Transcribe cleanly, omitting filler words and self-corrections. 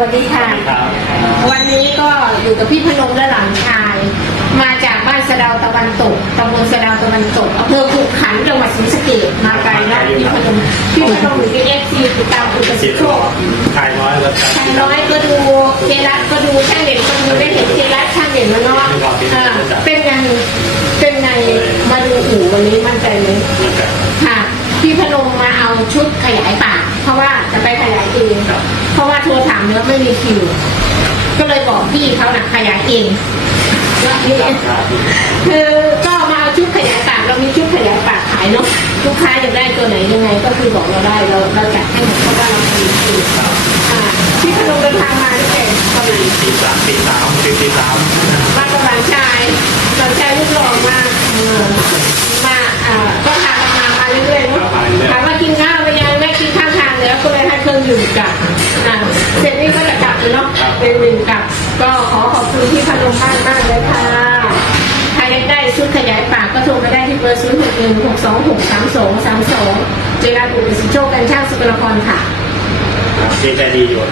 วัสดีค่ะวันนี้ก็อยู่กับพี่พนมและหลานชาย มาจากบ้านสะเดาตะวันตกตำบลสะเดาตะวันตกอำเภอขุขันธ์จังหวัดศรีสะเกษมาไกลนะพี่พนมหรือพี่FCติดตามคุณประสิทธิ์โชค ชายน้อยก็ ชายน้อยก็ดูเจรัตก็ดูช่างเด่นก็ดูได้เห็นเจรัตช่างเด่นมาเนาะเป็นไงมาดูอู่วันนี้มั่นใจไหมค่ะพี่พนมมาเอาชุดขยายปากเพราะว่าจะไปขยายเองเพราะว่าโทรถามแล้วไม่มีคิวก็เลยบอกพี่เขาหนักขยายเองคือก็มาเอาชุดขยายปากเรามีชุดขยายปากขายเนาะลูกค้าอยากได้ตัวไหนยังไงก็คือบอกเราได้เราจัดให้หมดเพราะว่าเรามีคิวพี่พนมเดินทางมาตั้งแต่ประมาณปีสามมากับหลานชายลูกหล่อมากมาก็พากันมาเรื่อยๆเนาะถามว่ากินข้าวไปยังแม่กินข้าวทานแล้วก็เลยให้เครื่องดื่มกลับเสร็จนี่ก็จะกลับเลยเนาะเป็นหนึ่งกลับก็ขอขอบคุณที่พนมมากเลยค่ะใครได้ชุดขยายปากก็โทรมาได้ที่เบอร์0616263232เจริญอุปสิโชคกันช่างสุกลพรค่ะเจใจดีอยู่